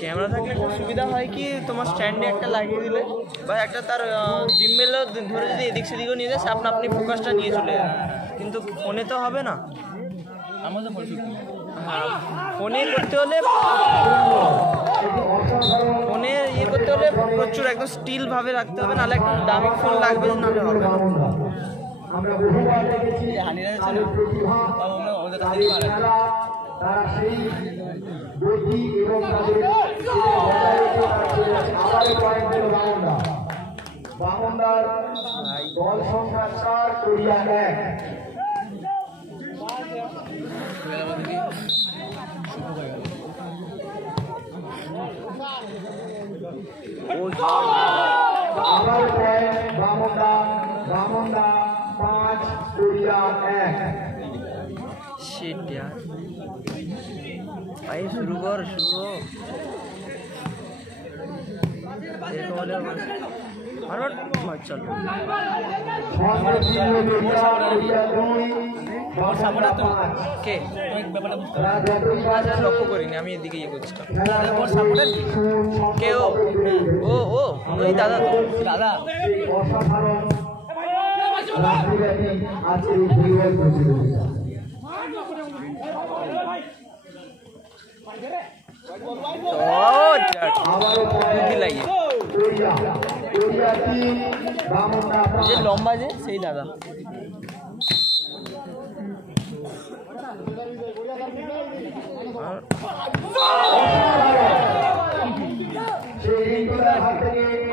Camera থাকলে একটা সুবিধা হয় কি তোমার স্ট্যান্ডে একটা লাগিয়ে দিলে বা একটা তার জিম্মেলও ধরে যদি এদিক সেদিকেও নিয়ে যায় সে আপনি ফোকাসটা নিয়ে চলে যাবে, কিন্তু ফোনে তো হবে না। হ্যাঁ, ফোনে করতে হলে ফোনে ইয়ে করতে হলে প্রচুর একদম স্টিল ভাবে রাখতে হবে, নাহলে একটা দামি ফোন লাগবে, নাহলে হবে না। তারা সেই গতি এবং তাদের বামনদার দল সংখ্যা 4, কোরিয়া 1। আবার বামনদা 5, কোরিয়া 1। शिट यार भाई शुरू कर शुरू एक वाले और मत चल কে লক্ষ্য করিনি আমি, এদিকে ইয়ে করছিলাম। কে ও ওই দাদা তো দাদা যে লম্বা যে সেই দাদা।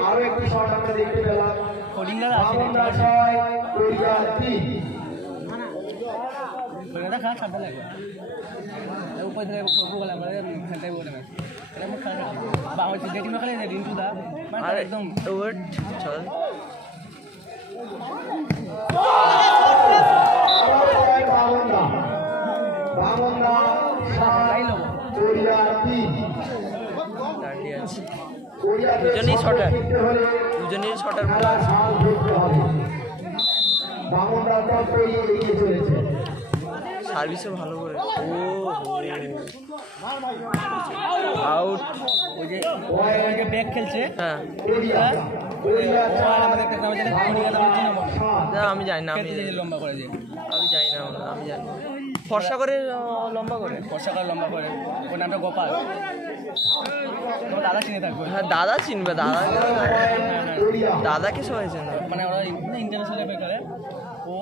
আরো একটি শট আমরা দেখতে পেলাম। একদম চল দুজনেই শটার, দুজনেই শটার। সার্ভিসও ভালো করে। ও আউট। ওই যে ব্যাক খেলছে। হ্যাঁ আমি জানি না, আমি লম্বা করে আমি জানি না, আমি জানি ফর্সা করে লম্বা করে, ফর্সা করে লম্বা করে। ওর নামটা গোপাল। দাদা চিনে থাকবে। হ্যাঁ দাদা চিনবে, দাদাকে সবাই চেনে, মানে ওরা ইন্টারন্যাশনাল লেভেল খেলে। ও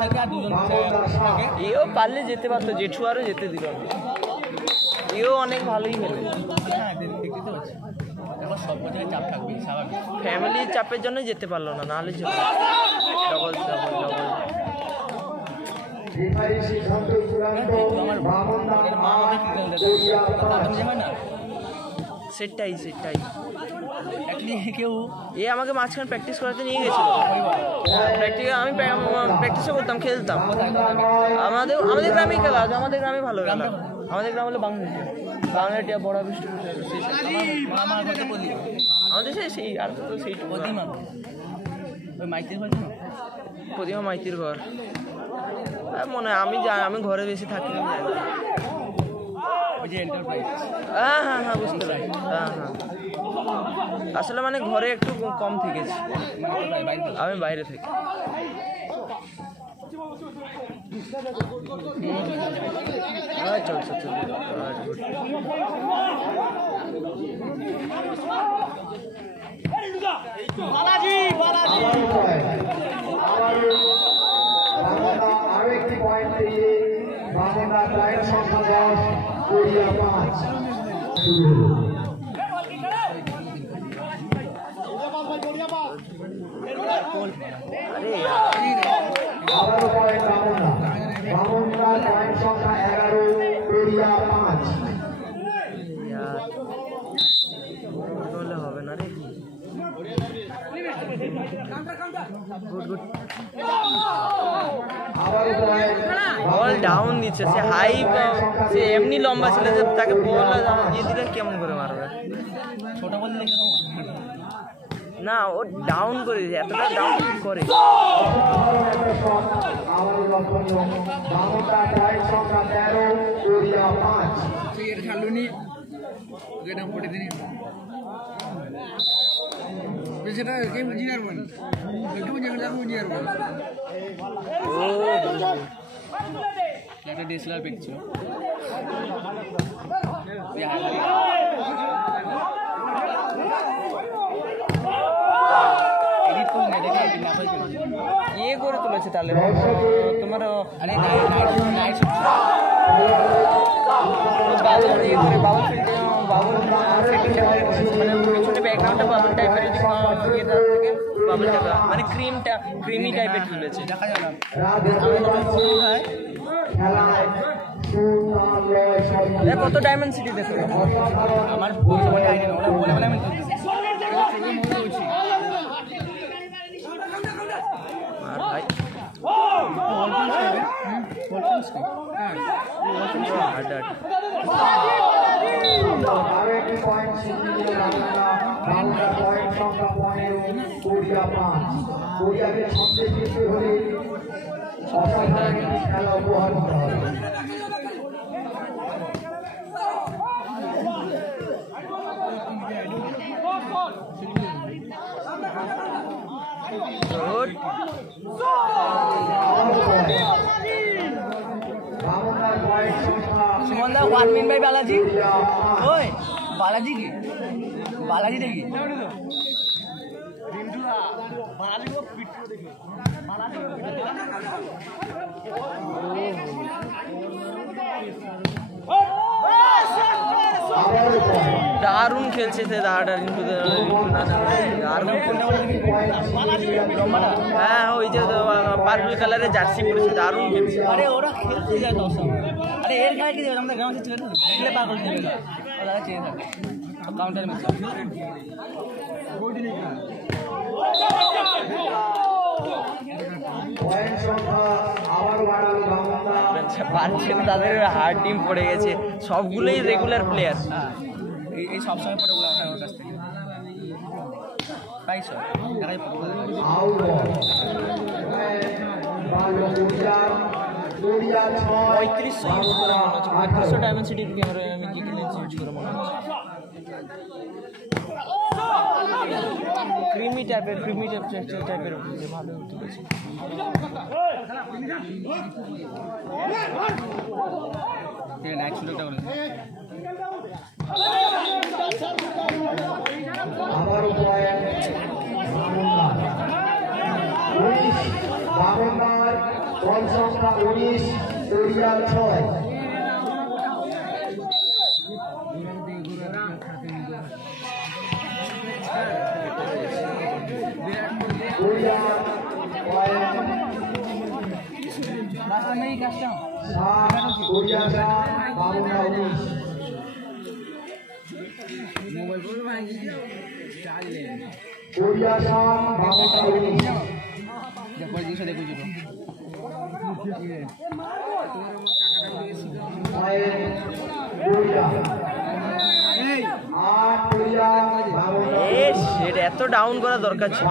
থাকে আর দুজন থাকে। এও পারলে যেতে পারতো, জেঠু আরও যেতে দিল। এও অনেক ভালোই খেলে। হ্যাঁ দেখতে পাচ্ছি, এখন সব জায়গায় চাপ থাকবে স্বাভাবিক। ফ্যামিলির চাপের জন্য যেতে পারলো না, নাহলে চলে ডবল ডবল ডবল। সেটাই সেটাই কেউ এ আমাকে মাঝখানে প্র্যাকটিস করাতে নিয়ে গেছিল। আমি প্র্যাকটিসও করতাম, খেলতাম। আমাদের গ্রামেই খেলা আছে, আমাদের গ্রামে ভালো খেলা। আমাদের গ্রাম হলো বাংলাটিয়া বড় বৃষ্টি। আমাদের সেই আর তো সেই প্রতিমা মাইতির ঘর মনে হয়। আমি ঘরে বেশি থাকি না। হ্যাঁ হ্যাঁ হ্যাঁ বুঝতে পারি। হ্যাঁ হ্যাঁ আসলে মানে ঘরে একটু কম থেকেছি, আমি বাইরে থাকি। চল চল চল আরো একটি পয়েন্ট পেয়ে বামনা পয়েন্ট সংখ্যা 10, কোরিয়া 5 শুরু হলো। আবারও পয়েন্ট বামনা পয়েন্ট সংখ্যা 11, কোরিয়া 5। হবে না রে। বল ডাউন দিচ্ছে, সে হাই সে এমনি লম্বা ছিল, তাকে বল দিয়ে দিলে কেমন করে মারবে? ছোট বল না, ও ডাউন করে দিয়েছে, এতটা ডাউন করে। আবার একটা ডিএসএলআর পিকচার ইয়ে করে তুলেছে তাহলে তোমার ব্যাকগ্রাউন্ডটা বাবুল টাইপের মানে ক্রিমি টাইপের তুলেছে দেখা যায় না কত ডায়মেন্সিটি দেখো আমার খেলা উপহার দিতে হবে। সুমনদা 1 মিনিট বাই বালাজি ওই বালাজি কি বালাজি দেখি দারুণ খেলছে সে দাঁড়াটা রিন্টু হ্যাঁ ওই যে পার্পল কালারের জার্সি পরেছে দারুণ খেলছে আরে ওরা খেলতে যায় তো আরে এর গায়ে কি দেবে আমাদের গ্রামে ছিল না খেলে পাগল ছিল না ওরা চেয়ে থাকে কাউন্টার মিস পারছে না তাদের হার্ড টিম পড়ে গেছে সবগুলোই রেগুলার প্লেয়ার এই সবসময় পড়ে বলে ওঠার কাছ থেকে পাইছো দেখাই পঁয়ত্রিশশো ডায়মেন্সিটি ক্যামেরা আমি কি কিনেছি ইউজ করে মনে হচ্ছে ক্রিমি টাইপের ভালো তুলেছে আবারও বামনদার বল সংখ্যা 19 দরিয়া 6 দরিয়া রাস্তা নেই কাজটা 7 দরিয়া 7 বামনদা 19 মোবাইল বল ভাঙি দরিয়া 7 বামনদা 19 দেখো জিনিসটা দেখো জিরো এত ডাউন করা দরকার ছিল।